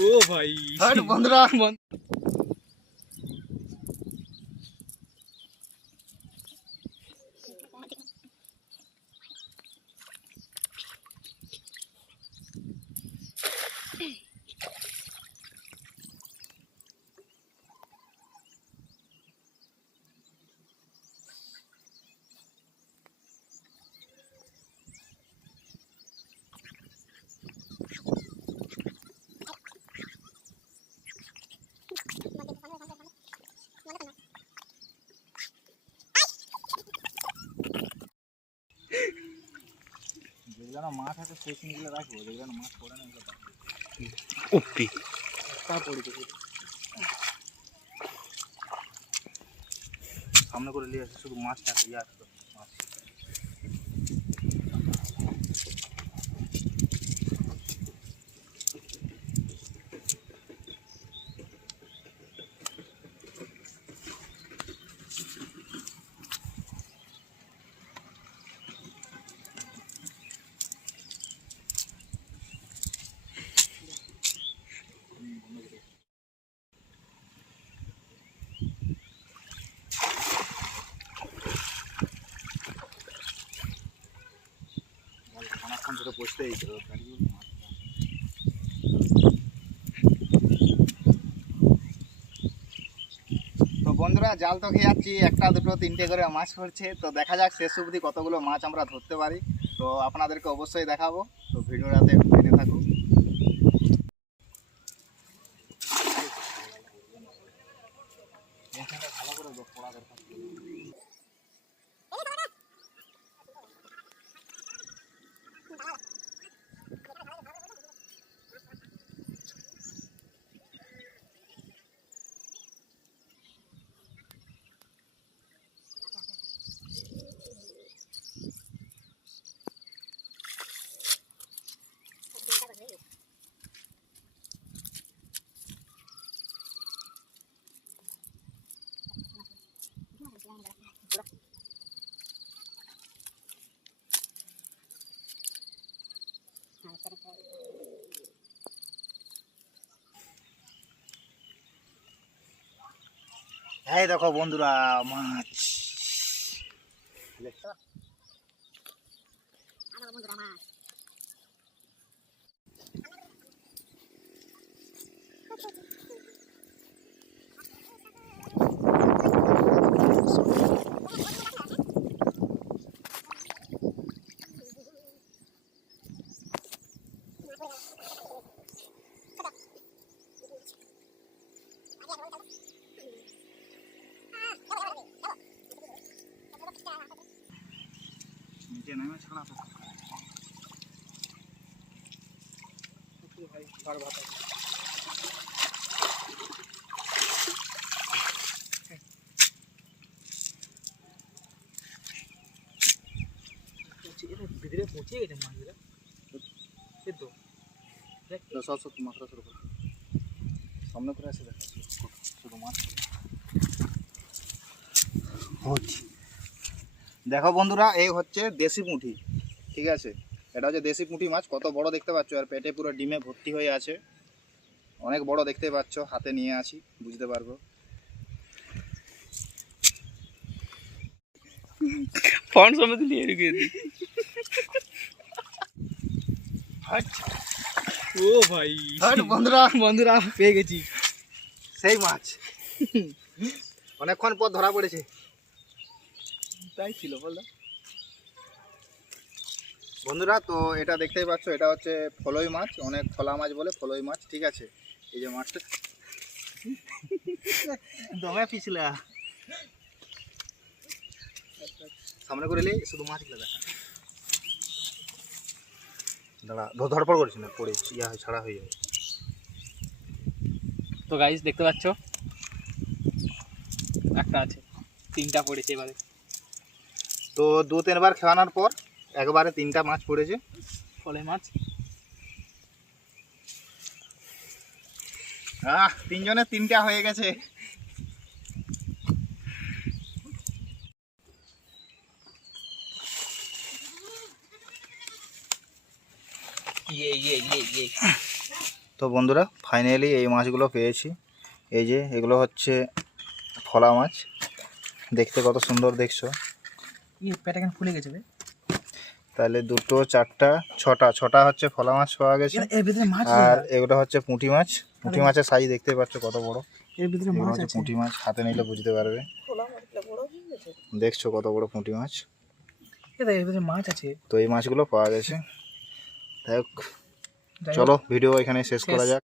ও ভাই। বন্ধুরা যেগুলো মাছ আছে সেই সিনগুলো রাখব যেগুলো না মাছ পড়ে না এগুলো তা পড়েছে সামনে করে নিয়ে আসছে শুধু মাছটা ইয়ে আসতো তো বন্ধুরা জাল তো খেয়ে যাচ্ছি একটা দুটো তিনটে করে মাছ পড়ছে তো দেখা যাক শেষ অবধি কতগুলো মাছ আমরা ধরতে পারি। তো আপনাদেরকে অবশ্যই দেখাবো। তো ভিডিওটাতে ফিরে থাকুন। ভালো করে পড়া দরকার। এই দেখো বন্ধুরা মাছ। Thank নিচে নেমে ছাড়া তো ভাই ভিতরে পৌঁছে গেছে মাছগুলো তো সব সব মাছটা শুরু করো সামনে করে আসে দেখা শুধু মাছ। হচ্ছে। দেখো বন্ধুরা এই হচ্ছে দেশি পুঁটি ঠিক আছে? এটা হচ্ছে দেশি পুঁটি মাছ কত বড় দেখতে পাচ্ছ? আর পেটে পুরো ডিমে ভর্তি হয়ে আছে। অনেক বড় দেখতে পাচ্ছ হাতে নিয়ে আছি বুঝতে পারব। ফোন সমেত নিয়ে ঢুকিয়ে দিই। ও ভাই। হাট বন্ধুরা। বন্ধুরা পেয়ে গেছি। সেই মাছ। অনেকক্ষণ পর ধরা পড়েছে। তাই ছিল বলল বন্ধুরা তো এটা দেখতেই পাচ্ছ এটা হচ্ছে ফলই মাছ অনেক ফলা মাছ বলে ফলই মাছ ঠিক আছে? এই যে মাছটা। দমে পিছলা। সামনে করে এলেই শুধু মাছগুলো দেখা। দাঁড়া ধরপড় করেছি না পড়ে ইয়া ছাড়া হয়ে যাবে। তো গাইস দেখতে পাচ্ছ? একটা আছে তিনটা পড়েছে এবারে। তো দু তিনবার খাওয়ানোর পর একবারে তিনটা মাছ পড়েছে। ফলে মাছ। আহ তিনজনে তিনটা হয়ে গেছে। ইয়ে ইয়ে ইয়ে তো বন্ধুরা ফাইনালি এই মাছগুলো পেয়েছি। এই যে এগুলো হচ্ছে ফলা মাছ। দেখতে কত সুন্দর দেখছ। ই পেটা ফুলে গেছে তাহলে দুটো চারটা ছটা ছটা হচ্ছে ফলা মাছ পাওয়া গেছে। এর- এর ভিতরে মাছ আর এগুলো হচ্ছে পুঁটি মাছ। পুঁটি মাছের সাইজ দেখতে পাচ্ছ কত বড়। এর ভিতরে মাছ হচ্ছে আছে। পুঁটি মাছ হাতে নিলে বুঝতে পারবে। দেখছ কত বড় পুঁটি মাছ। এর ভিতরে মাছ আছে। তো এই মাছগুলো পাওয়া গেছে। যাই হোক। চলো ভিডিও এখানে শেষ করা যাক।